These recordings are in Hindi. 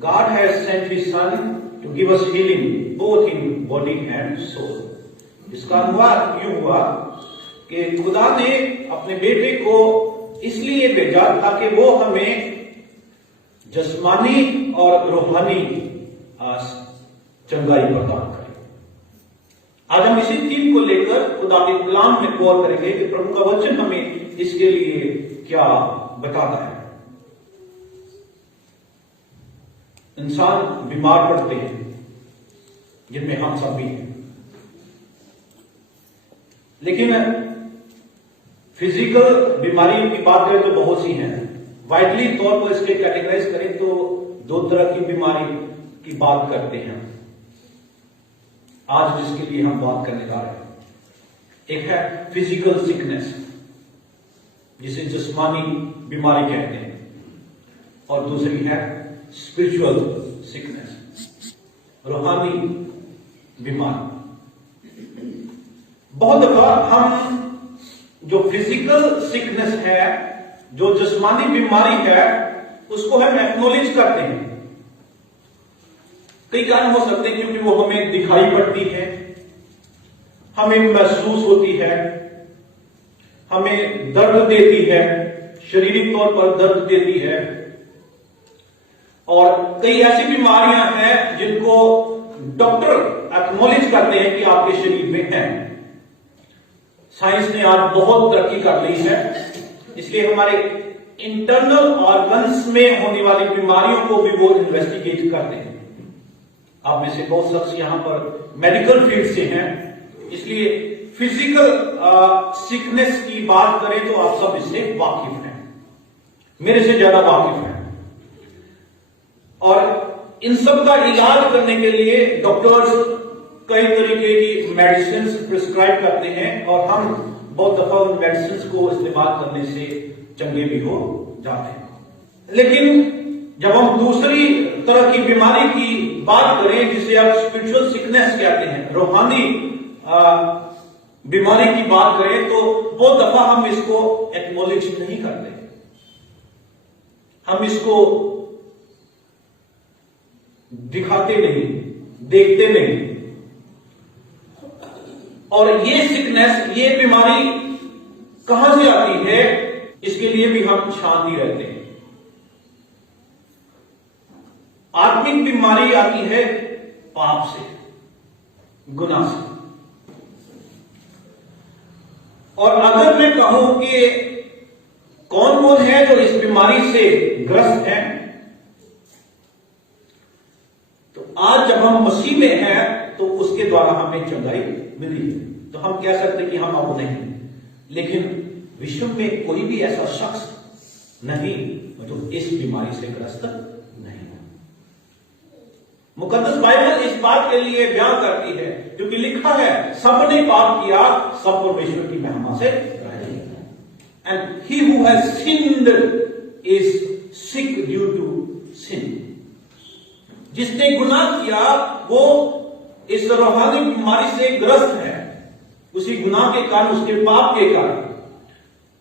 God has sent His Son to give us healing both in body and soul. इसका अनुवाद यूं हुआ कि खुदा ने अपने बेटे को इसलिए भेजा ताकि वो हमें जिस्मानी और रूहानी चंगाई प्रदान करे। आज हम इसी थीम को लेकर खुदा के कलाम में गौर करेंगे कि प्रभु का वचन हमें इसके लिए क्या बताता है। इंसान बीमार पड़ते हैं, जिनमें हम सब भी हैं, लेकिन फिजिकल बीमारी की बात करें तो बहुत सी हैं। वाइटली तौर पर इसके कैटेगराइज करें तो दो तरह की बीमारी की बात करते हैं आज जिसके लिए हम बात करने जा रहे हैं। एक है फिजिकल सिकनेस, जिसे जिस्मानी बीमारी कहते हैं, और दूसरी है स्पिरिचुअल सिकनेस, रूहानी बीमारी। बहुत दफा हम जो फिजिकल सिकनेस है, जो जिस्मानी बीमारी है, उसको हम एक्नॉलेज करते हैं। कई कारण हो सकते हैं, क्योंकि वो हमें दिखाई पड़ती है, हमें महसूस होती है, हमें दर्द देती है, शारीरिक तौर पर दर्द देती है। और कई ऐसी बीमारियां हैं जिनको डॉक्टर एक्नॉलेज करते हैं कि आपके शरीर में है। साइंस ने आज बहुत तरक्की कर ली है, इसलिए हमारे इंटरनल ऑर्गन्स में होने वाली बीमारियों को भी वो इन्वेस्टिगेट करते हैं। आप में से बहुत शख्स यहां पर मेडिकल फील्ड से हैं, इसलिए फिजिकल सिकनेस की बात करें तो आप सब इससे वाकिफ हैं, मेरे से ज्यादा वाकिफ हैं। और इन सब का इलाज करने के लिए डॉक्टर्स कई तरीके की मेडिसिन प्रिस्क्राइब करते हैं, और हम बहुत दफा उन मेडिसिन को इस्तेमाल करने से चंगे भी हो जाते हैं। लेकिन जब हम दूसरी तरह की बीमारी की बात करें, जिसे आप स्पिरिचुअल सिकनेस कहते हैं, रूहानी बीमारी की बात करें, तो बहुत दफा हम इसको एक्नॉलेज नहीं करते, हम इसको दिखाते नहीं, देखते नहीं। और ये सिकनेस, ये बीमारी कहां से आती है, इसके लिए भी हम शांति रहते हैं। आत्मिक बीमारी आती है पाप से, गुनाह से। और अगर मैं कहूं कि कौन कौन है जो इस बीमारी से ग्रस्त हैं, तो आज जब हम मसीह में हैं तो उसके द्वारा हमें चंगाई मिली है। तो हम कह सकते हैं कि हम अब नहीं, लेकिन विश्व में कोई भी ऐसा शख्स नहीं जो इस बीमारी से ग्रस्त नहीं है। मुकद्दस बाइबल इस बात के लिए बयान करती है, क्योंकि लिखा है सबने पाप किया, सब परमेश्वर की महिमा से रहे। And he who has sinned is sick due to sin. जिसने गुनाह किया वो इस रूहानी बीमारी से ग्रस्त है, उसी गुनाह के कारण, उसके पाप के कारण।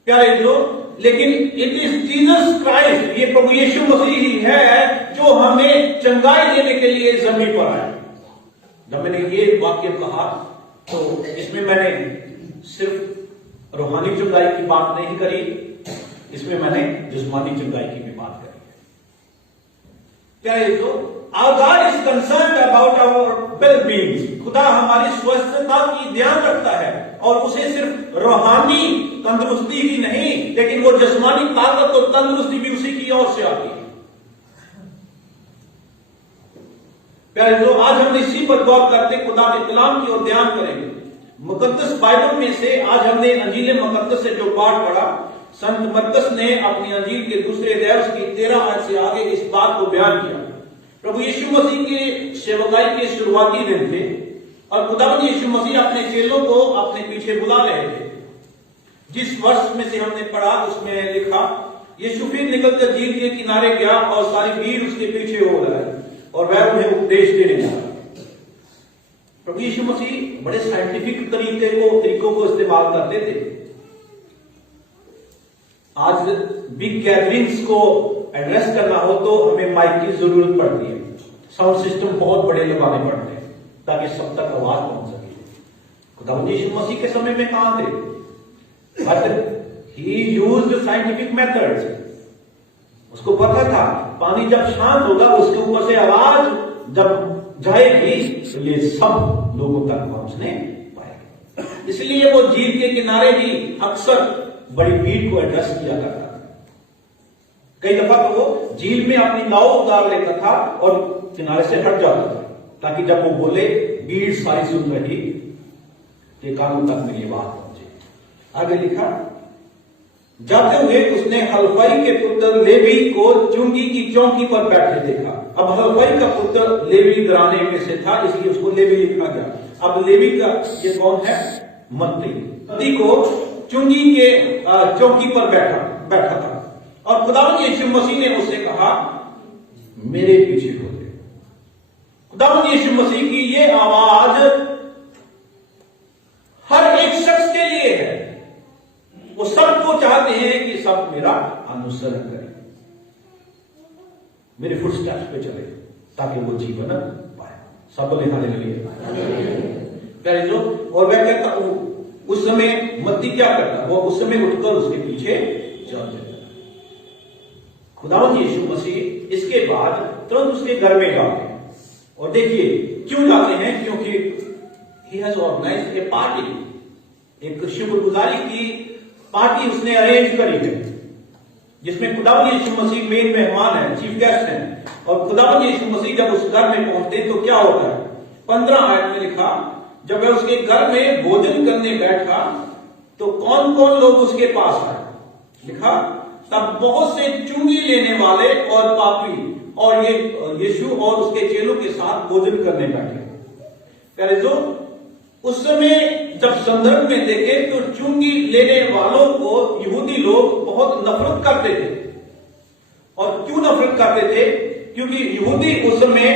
प्यारे जो, लेकिन इट इज जीसस क्राइस्ट, ये प्रभु यीशु मसीह ही है जो हमें चंगाई देने के लिए जमीन पर आया। जब मैंने ये वाक्य कहा तो इसमें मैंने सिर्फ रूहानी चंगाई की बात नहीं करी, इसमें मैंने जिस्मानी चंगाई की भी बात करी। प्यारे जो, Our God is concerned about our well-being. खुदा हमारी स्वस्थता की ध्यान रखता है, और उसे सिर्फ रूहानी तंदुरुस्ती ही नहीं, लेकिन वो जिस्मानी ताकत और तंदुरुस्ती भी उसी की ओर से आती है। प्यारे जो, आज हम इसी पर गौर करते खुदा के कलाम की ओर ध्यान करेंगे। मुकद्दस बाइबल में से आज हमने अंजील मुकद्दस से जो पाठ पढ़ा, संत मरकस ने अपनी अंजील के दूसरे अध्याय की 13 आयत से आगे इस बात को बयान किया। प्रभु यीशु मसीह के सेवकाई के शुरुआती दिन थे, और खुदावंद यीशु मसीह अपने चेलों को अपने पीछे बुला रहे थे। जिस वर्ष में से हमने पढ़ा उसमें लिखा, यीशु फिर निकलकर झील के किनारे गया और सारी भीड़ उसके पीछे हो गई, और वह उन्हें उपदेश देने लगा। प्रभु यीशु मसीह बड़े साइंटिफिक तरीकों को इस्तेमाल करते थे। आज बिग गैदरिंग्स को एड्रेस करना हो तो हमें माइक की जरूरत पड़ती है, साउंड सिस्टम बहुत बड़े लगाने पड़ते हैं ताकि सब तक आवाज पहुंच सके। खुदावंद यीशु मसीह के समय में कहां थे? But he used scientific methods. उसको पता था पानी जब शांत होगा उसके ऊपर से आवाज जब जाएगी तो ये सब लोगों तक पहुंचने पाएगा। इसलिए वो झील के किनारे ही अक्सर बड़ी भीड़ को एड्रेस किया करता था। कई दफा तो वो झील में अपनी नाव उतार लेता था और किनारे से हट जाता था ताकि जब वो बोले भीड़ सारी सुन रही कि कानों तक मेरी बात पहुंचे। आगे लिखा, जाते हुए उसने हलफई के पुत्र लेवी को चुंगी की चौकी पर बैठे देखा। अब हलफई का पुत्र लेवी घराने में से था, इसलिए उसको लेवी लिखा गया। अब लेवी का ये कौन है? मत्ती। मत्ती को चुंगी के चौकी पर बैठा था और खुदावंद यीशु मसीह ने उससे कहा, मेरे पीछे हो ले। खुदावंद यीशु मसीह की ये आवाज हर एक शख्स के लिए है। वो सबको चाहते हैं कि सब मेरा अनुसरण करें, मेरे फुटस्टेप्स पे चले ताकि वो जीवन पाए। सब बोले हालेलुया। जो और वह कहता उस समय मत्ती क्या करता? वो उस समय उठकर उसके पीछे चल देता। खुदावंद यीशु मसीह इसके बाद तुरंत उसके घर में जाते हैं। और देखिए क्यों जाते हैं? क्योंकि he has organised a party, एक शुक्रगुजारी की पार्टी उसने अरेंज करी है जिसमें खुदावंद यीशु मसीह मेन मेहमान है, चीफ गेस्ट है। और खुदावंद यीशु मसीह जब उस घर में पहुंचते तो क्या होता है? 15 आयत में लिखा, जब वह उसके घर में भोजन करने बैठा तो कौन कौन लोग उसके पास आए? लिखा, तब बहुत से चुंगी लेने वाले और पापी और ये यीशु और उसके चेलों के साथ भोजन करने बैठे। पहले जो उस समय जब संदर्भ में देखे तो चुंगी लेने वालों को यहूदी लोग बहुत नफरत करते थे। और क्यों नफरत करते थे? क्योंकि यहूदी उस समय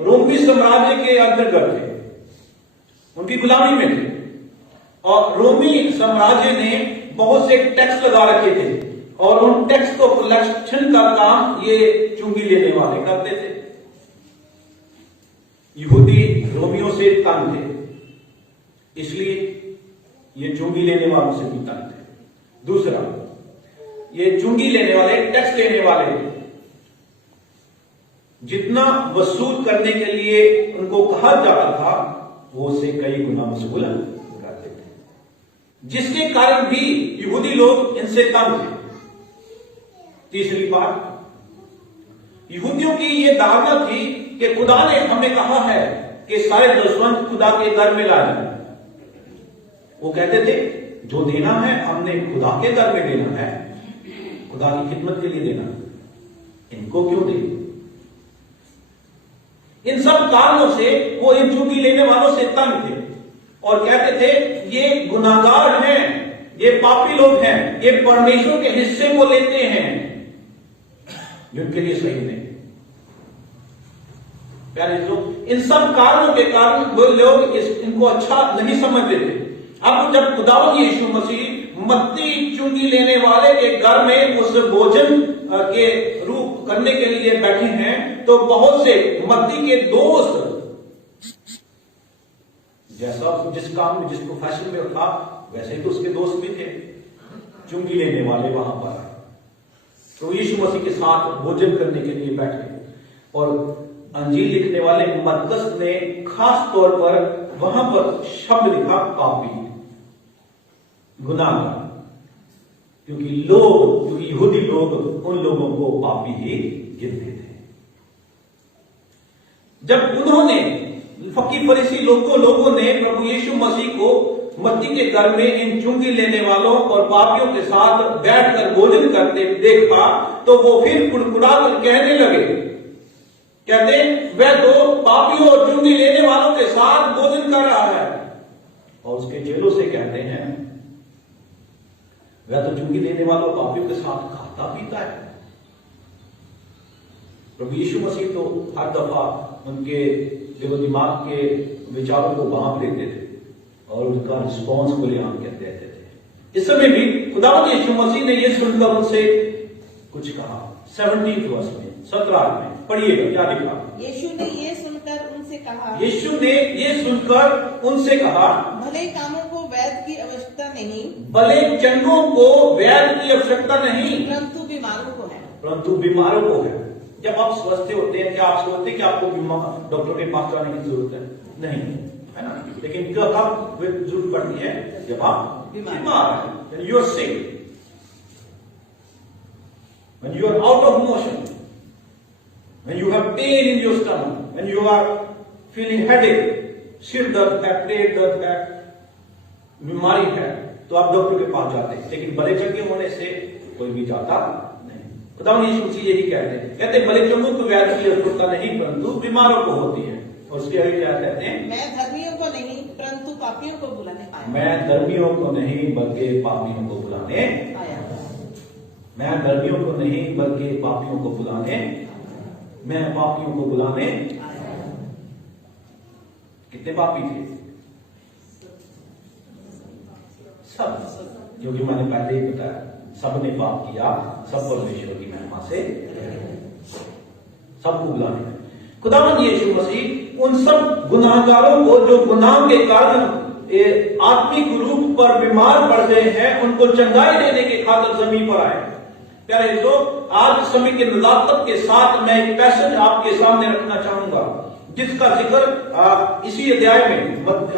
रोमी साम्राज्य के अंतर्गत थे, उनकी गुलामी में थे। और रोमी साम्राज्य ने बहुत से टैक्स लगा रखे थे और उन टैक्स को कलेक्शन का काम ये चुंगी लेने वाले करते थे। यहूदी रोमियों से तंग थे, इसलिए ये चुंगी लेने वालों से भी तंग थे। दूसरा, ये चुंगी लेने वाले, टैक्स लेने वाले जितना वसूल करने के लिए उनको कहा जाता था वो उससे कई गुना वसूल करते थे, जिसके कारण भी यहूदी लोग इनसे तंग थे। तीसरी बात, यहूदियों की ये धारणा थी कि खुदा ने हमें कहा है कि सारे दसवंत खुदा के घर में लाए। वो कहते थे जो देना है हमने खुदा के घर में देना है, खुदा की खिदमत के लिए देना, इनको क्यों दे? इन सब कारणों से वो इन चुंगी लेने वालों से तंग थे और कहते थे ये गुनाहगार हैं, ये पापी लोग हैं, ये परमेश्वर के हिस्से को लेते हैं जिनके लिए सही नहीं। प्यारे लोग, इन सब कारणों के कारण वो लोग इनको अच्छा नहीं समझते थे। अब जब खुदावंद यीशु मसीह मत्ती चुंगी लेने वाले के घर में उस भोजन के रूप करने के लिए बैठे हैं तो बहुत से मत्ती के दोस्त, जैसा जिस काम में जिस प्रोफेशन में था वैसे ही तो उसके दोस्त भी थे, चुंगी लेने वाले वहां पर तो यीशु मसीह के साथ भोजन करने के लिए बैठे। और अंजील लिखने वाले मत्तस ने खास तौर पर वहां पर शब्द लिखा पापी, गुनाहगार, क्योंकि यहूदी लोग उन लोगों को पापी ही गिनते थे। जब उन्होंने फकीर फरीसी लोगों ने प्रभु यीशु मसीह को मत्ती के घर में इन चुंगी लेने वालों और पापियों के साथ बैठकर भोजन करते देखा तो वो फिर कुड़कुड़ा कर कहने लगे, कहते वह तो पापियों और चुंगी लेने वालों के साथ भोजन कर रहा है। और उसके चेलों से कहते हैं वह तो चुंगी लेने वालों पापियों के साथ खाता पीता है। प्रभु यीशु मसीह तो हर दफा उनके दिलो दिमाग के विचारों को भांप लेते थे और उनका रिस्पॉन्स मूल्यांकन कहते थे। इस समय भी खुदावंद यीशु मसीह ने यह सुनकर उनसे कुछ कहा। 17 वर्ष में, 17 में पढ़िएगा क्या लिखा। यीशु ने ये सुनकर उनसे कहा, यीशु ने ये सुनकर उनसे कहा, भले कामों को वैद्य की आवश्यकता नहीं, भले चंगों को वैद्य की आवश्यकता नहीं, परंतु बीमारों को है। परंतु बीमारों को है। जब आप स्वस्थ होते हैं, क्या आप सोचते हैं कि आपको डॉक्टर के पास जाने की जरूरत है? नहीं, है ना। लेकिन कब जरूरत पड़ती है? जब आप बीमार हैं, you are sick, when you are out of motion, when you have pain in your stomach, when you are feeling headache, सिर दर्द है, पेट दर्द है, बीमारी है, तो आप डॉक्टर के पास जाते हैं। लेकिन भले चंगे होने से कोई भी जाता नहीं। खुदावंद यीशु मसीह यही कहते भले चंगों को वैद्य की आवश्यकता नहीं, परंतु बीमारों को होती है। और उसके आगे क्या कहते हैं? मैं धर्मियों को नहीं परंतु पापियों को बुलाने आया। मैं धर्मियों को नहीं बल्कि पापियों को बुलाने आया। मैं धर्मियों को नहीं बल्कि पापियों को बुलाने, मैं पापियों को बुलाने आया। कितने पापी थे? सब, क्योंकि मैंने पहले ही बताया सब ने पाप किया, सब परमेश्वर की महिमा से सबको बुलाने। खुदावंद यीशु मसीह उन सब गुनाहगारों को जो गुनाह के कारण आत्मिक रूप पर बीमार पड़ गए हैं, उनको चंगाई देने के खातिर जमीन पर आए। प्यारे दोस्तों, आज समय के नजाकत के साथ मैं एक पैसेज आपके सामने रखना चाहूंगा, जिसका जिक्र इसी अध्याय में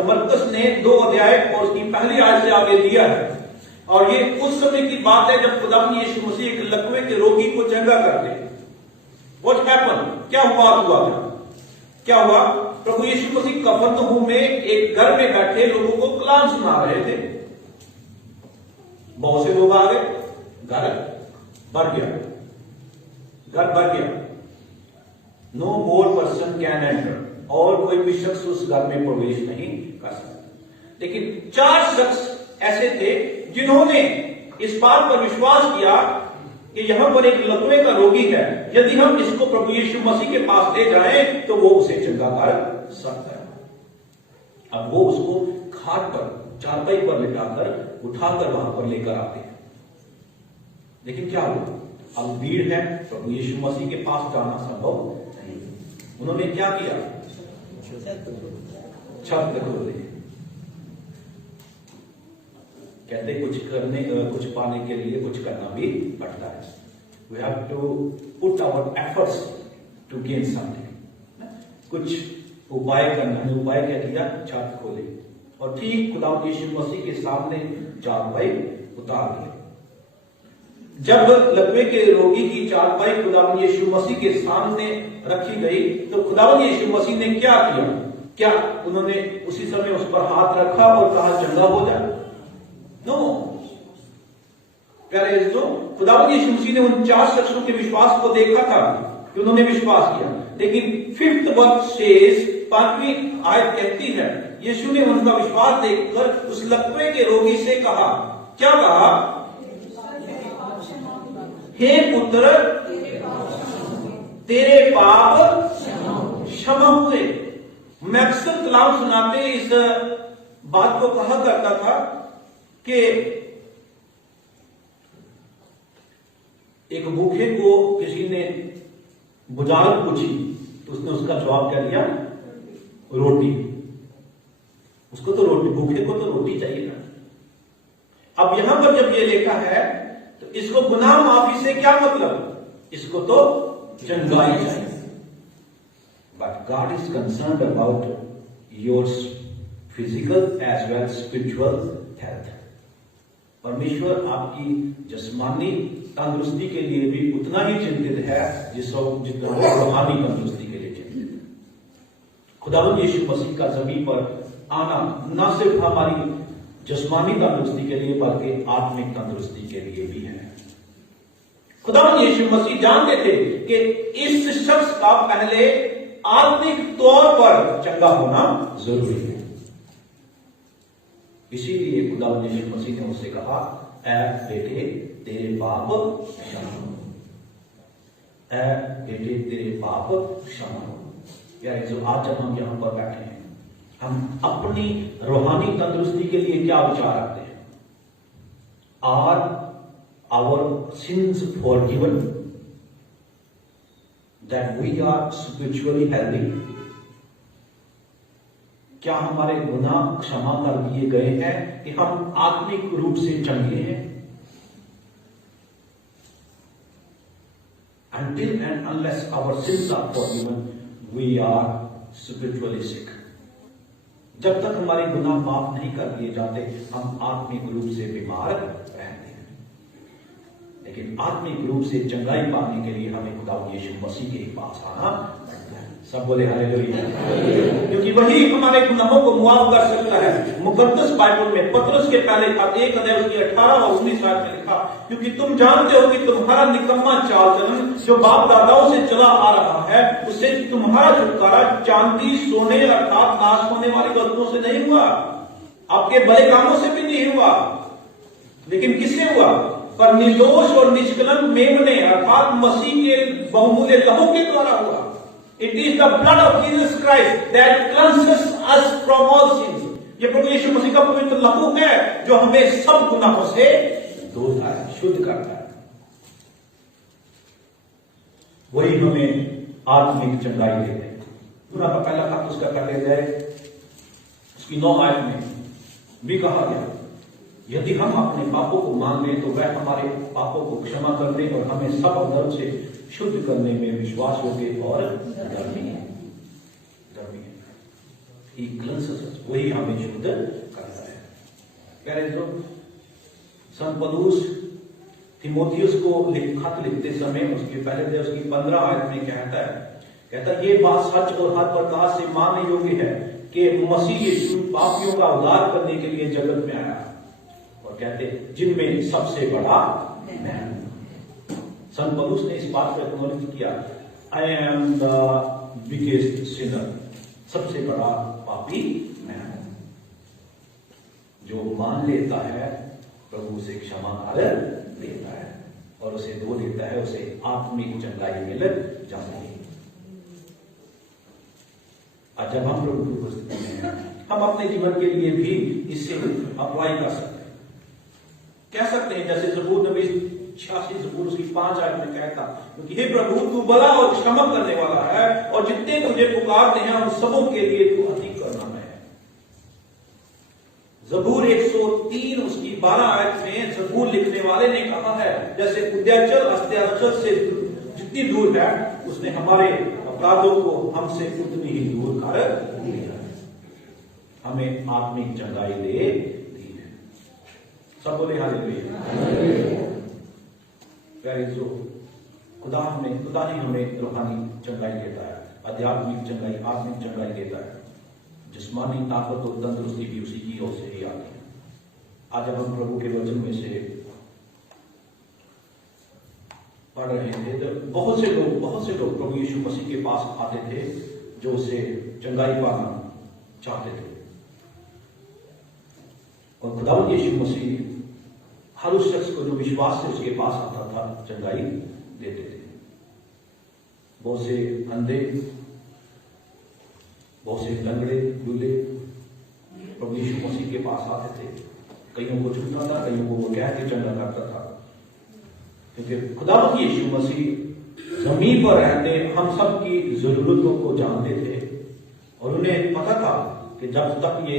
मरकुस ने 2 अध्याय और उसकी पहली आयत से आगे दिया है। और ये उस समय की बात है जब खुदावंद यीशु मसीह एक लकवे के रोगी को चंगा करते। What happened? क्या हुआ था? क्या हुआ? प्रभु यीशु मसीह कफरनहूम में एक घर में बैठे लोगों को कलाम सुना रहे थे। बहुत से लोग आ गए, घर भर गया। No more person can enter, और कोई भी शख्स उस घर में प्रवेश नहीं कर सकता। लेकिन 4 शख्स ऐसे थे जिन्होंने इस बात पर विश्वास किया कि यहां पर एक लकवे का रोगी है, यदि हम इसको प्रभु यीशु मसीह के पास ले जाएं तो वो उसे चंगा कर सकता है। अब वो उसको खाट पर, चारपाई पर लिटाकर उठाकर वहां पर लेकर आते हैं। लेकिन क्या हुआ? अब भीड़ है, प्रभु यीशु मसीह के पास जाना संभव नहीं। उन्होंने क्या किया? छत खोल दी। कहते कुछ पाने के लिए कुछ करना भी पड़ता है। We have to put our efforts to gain something. कुछ उपाय करना है। उपाय क्या किया? छत खोले और ठीक खुदावंद यीशु मसीह के सामने चारपाई उतार दिए। जब लकवे के रोगी की चारपाई खुदावंद यीशु मसीह के सामने रखी गई तो खुदावंद यीशु मसीह ने क्या किया? क्या उन्होंने उसी समय उस पर हाथ रखा और कहा चंगा हो जाए? नो। प्यारे दोस्तों, खुदावंद यीशु मसीह ने उन 4 शख्सों के विश्वास को देखा था कि उन्होंने विश्वास किया। लेकिन 5th वर्स सेज, 5वीं आयत कहती है, यीशु ने उनका विश्वास देखकर उस लकवे के रोगी से कहा, क्या कहा? हे पुत्र, तेरे पाप क्षमा हुए। मैं अक्सर कलाम सुनाते इस बात को कहा करता था कि एक भूखे को किसी ने बुझारत पूछी तो उसने उसका जवाब क्या दिया? रोटी। उसको तो रोटी, भूखे को तो रोटी चाहिए ना। अब यहां पर जब ये लिखा है तो इसको गुनाह माफी से क्या मतलब? इसको तो चंगाई चाहिए। But God is concerned about your physical as well spiritual health. परमेश्वर आपकी जिस्मानी तंदुरुस्ती के लिए भी उतना ही चिंतित है जितना रूहानी तंदुरुस्ती के लिए चिंतित है। खुदावंद यीशु मसीह का जमीन पर आना न सिर्फ हमारी जिस्मानी तंदुरुस्ती के लिए बल्कि आत्मिक तंदुरुस्ती के लिए भी है। खुदावंद यीशु मसीह जानते थे कि इस शख्स का पहले आत्मिक तौर पर चंगा होना जरूरी है। इसीलिए खुदावंद यीशु मसीह ने उससे कहा, ऐ बेटे तेरे पाप क्षमा हो। ऐ बेटे तेरे पाप क्षमा हो। यार जो आज जब हम यहां पर बैठे हैं, हम अपनी रूहानी तंदुरुस्ती के लिए क्या विचार रखते हैं? our sins forgiven, that we are spiritually healthy? क्या हमारे गुनाह क्षमा कर दिए गए हैं कि हम आत्मिक रूप से चंगे हैं? Until and unless our sins are forgiven, we are spiritually sick. जब तक हमारे गुनाह माफ नहीं कर दिए जाते, हम आत्मिक रूप से बीमार रहते हैं। लेकिन आत्मिक रूप से चंगाई पाने के लिए हमें खुदा यीशु मसीह के पास आना पड़ता है। सब बोले हालेलुया। क्योंकि वही हमारे गुनाहों को मुआफ कर सकता है। मुकद्दस बाइबल में पतरस के पहले 1 अध्याय उसकी 18 और 19 आयत में लिखा, क्योंकि तुम जानते हो कि तुम्हारा निकम्मा चाल चलन जो बाप दादाओं से चला आ रहा है, उससे तुम्हारा छुटकारा चांदी सोने अर्थात नाश होने वाली वस्तुओं से नहीं हुआ, आपके भले कामों से भी नहीं हुआ, लेकिन किससे हुआ? पर निर्दोष और निष्कलंक मेमने अर्थात मसीह के बहुमूल्य लहू के द्वारा हुआ। It is the blood of Jesus Christ that cleanses us from all sins. ये प्रभु यीशु मसीह का पवित्र लहू है जो हमें सब गुनाहों से धोता है, शुद्ध करता है। वही हमें आत्मिक चंगाई देते हैं। पूरा का पहला खत उसका पहले अध्याय उसकी 9 आयत में भी कहा गया, यदि हम अपने पापों को मान लें तो वह हमारे पापों को क्षमा करने और हमें सब अधर्म से शुद्ध करने में विश्वास योग्य और धर्मी है। वही हमें शुद्ध करता है। कह रहे जो संत पौलुस तीमुथियुस को खत लिखते समय उसके पहले अध्याय उसकी 15 आयत में कहता ये बात सच और हर प्रकार से मानने योग्य है कि मसीह यीशु पापियों का उद्धार करने के लिए जगत में आया, और कहते जिनमें सबसे बड़ा मैं। संत पौलुस ने इस बात को एक्नॉलेज किया, I am the biggest Sinner, सबसे बड़ा पापी मैं हूं। जो मान लेता है प्रभु से क्षमा कर लेता है और उसे धो लेता है, उसे आत्मिक चंगाई मिल जाती है। आज जब हम प्रभु की उपस्थिति में हैं, हम अपने जीवन के लिए भी इससे अप्लाई कर सकते हैं। कह सकते हैं जैसे ज़बूर नबी 86 ज़बूर उसकी 5 आयत में कहता, क्योंकि हे प्रभु तू भला और क्षमा करने वाला है और जितने तुझे पुकारते हैं उन सबों के लिए तू अधिक करना है। ज़बूर 103 उसकी 12 आयत में ज़बूर लिखने वाले ने कहा है, जैसे उद्याचल अस्त्याचल से जितनी दूर है उसने हमारे अपराधों को हमसे उतनी ही दूर कर दिया, हमें आत्मिक चंगाई दे दी है। सब बोले हालेलुया। जो खुदा ही हमें रूहानी चंगाई देता है, आध्यात्मिक चंगाई, आत्मिक चंगाई देता है। जिस्मानी ताकत और तंदुरुस्ती भी उसी की ओर से ही आती है। आज जब हम प्रभु के वचन में से पढ़ रहे थे तो बहुत से लोग प्रभु यीशु मसीह के पास आते थे जो उसे चंगाई पाना चाहते थे, और खुदा यीशु मसीह हर उस शख्स को जो विश्वास से उसके पास आता था चंगाई देते थे। बहुत से अंधे, बहुत से लंगड़े लूले प्रभु यीशु मसीह के पास आते थे। कईयों को छूता था, कईयों को वो कह के चंगा करता था, क्योंकि खुदा यीशु मसीह जमीन पर रहते हम सब की जरूरतों को जानते थे, और उन्हें पता था कि जब तक ये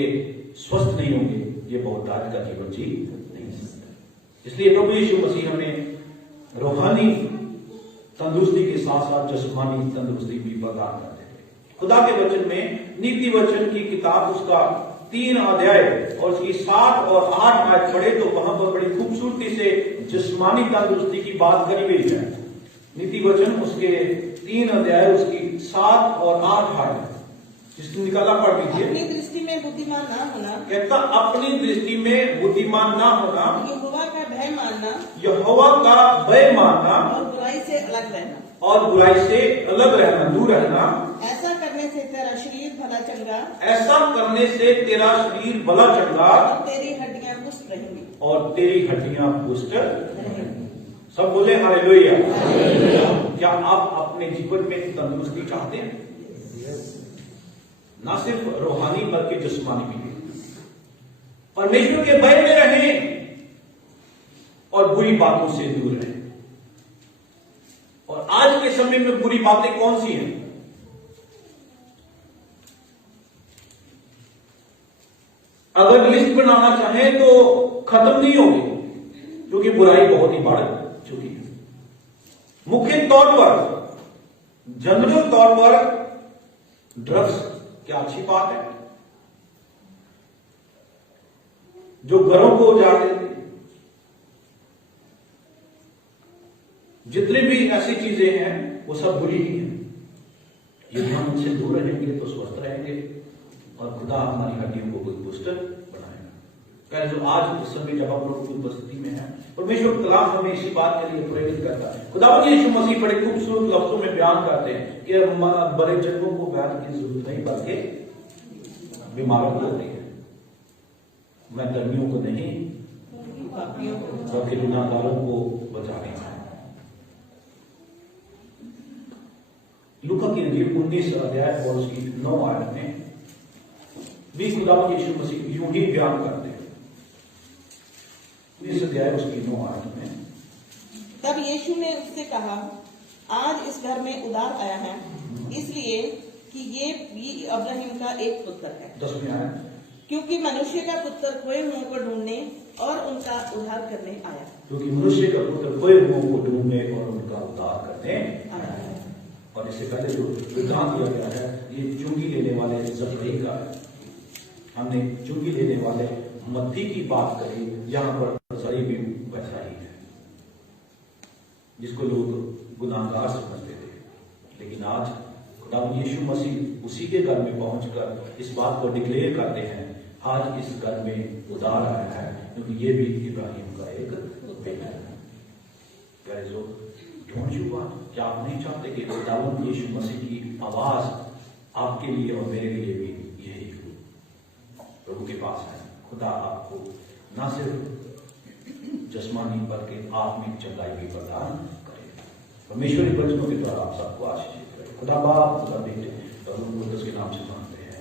स्वस्थ नहीं होंगे ये बहुतायत का जीवन जी नहीं सकते। इसलिए प्रभु यीशु मसीह हमें रूहानी तंदुरुस्ती के साथ साथ जिस्मानी तंदुरुस्ती भी प्रदान करते थे। खुदा के वचन में नीति वचन की किताब उसका 3 अध्याय और उसकी 7 और 8 आयत पढ़े तो वहां पर बड़ी खूबसूरती से जिस्मानी तंदुरुस्ती की बात करी गई है। नीति वचन उसके 3 अध्याय उसकी 7 और 8 आयत, जिसको निकाला पढ़ लीजिए। अपनी दृष्टि में बुद्धिमान ना होना, कहता अपनी दृष्टि में बुद्धिमान ना होना, यहोवा का भय मानना, यहोवा का भय मानना, और बुराई से अलग रहना, और बुराई से अलग रहना, दूर रहना। ऐसा करने से तेरा शरीर भला चंगा, ऐसा करने से तेरा शरीर भला चंगा, और तेरी हड्डियां पुष्ट रहेंगी, और तेरी हड्डियां पुष्ट रहेंगी। सब बोले हालेलुया। क्या आप अपने जीवन में तंदुरुस्ती चाहते हैं? ना सिर्फ रूहानी बल्कि जिस्मानी भी। परमेश्वर के भय में रहें, और बुरी बातों से दूर रहें। और आज के समय में बुरी बातें कौन सी हैं? अगर लिस्ट बनाना चाहें तो खत्म नहीं होगी, क्योंकि बुराई बहुत ही बढ़ चुकी है। मुख्य तौर पर, जनरल तौर पर ड्रग्स क्या अच्छी बात है जो घरों को उजाड़ देती है। जितनी भी ऐसी चीजें हैं वो सब बुरी ही हैं। यदि हम उनसे दूर रहेंगे तो स्वस्थ रहेंगे और खुदा हमारी हड्डियों को कोई पुष्ट बनाएगा। कह जो आज इस समय जब हम लोग की उपस्थिति में है, परमेश्वर कलाम हमें इसी बात के लिए प्रेरित करता है। खुदा यीशु मसीह बड़े खूबसूरत लफ्जों में बयान करते हैं कि बड़े जनों को बैठ की जरूरत नहीं, बल्कि बीमारों को होती है। मैं धर्मियों को नहीं बल्कि गुनाहगारों को बचाने का। लूका की इंजील 19 अध्याय और उसकी 9 आयत में भी खुदा यीशु मसीह यूं ही बयान करते हैं। 19 अध्याय उसकी 9 आयत में, तब यीशु ने उससे कहा, आज इस घर में उद्धार आया है, इसलिए कि ये भी अब्राहम का एक पुत्र है। 10वीं आयत, क्योंकि मनुष्य का पुत्र खोए हुओं को ढूंढने और उनका उद्धार करने आया। क्योंकि मनुष्य का पुत्र खोए हुओं को ढूंढने और उनका उद्धार करने आया है। और इससे पहले जो वृत्तांत दिया गया है, ये चुंगी लेने वाले जकरई का है। हमने चुंगी लेने वाले मत्ती की बात करी, यहां पर जकरई भी वैसा ही है, जिसको लोग गुनाहगार समझते थे। लेकिन आज खुदा यीशु मसीह उसी के घर में पहुंचकर इस बात को डिक्लेयर करते हैं, आज इस घर में उद्धार आया है, क्योंकि ये भी इब्राहिम का एक बेटा है। डोंट यू वांट, क्या आप नहीं चाहते कि खुदावंद यीशु मसीह की आवाज आपके लिए और मेरे लिए भी यही प्रभु के पास है। खुदा आपको ना सिर्फ जिस्मानी बल्कि आत्मिक चंगाई भी प्रदान करे। परमेश्वरी वचनों के द्वारा आप सबको आशीषित करे। खुदा बाप, खुदा बेटे, प्रभु के नाम से मांगते हैं।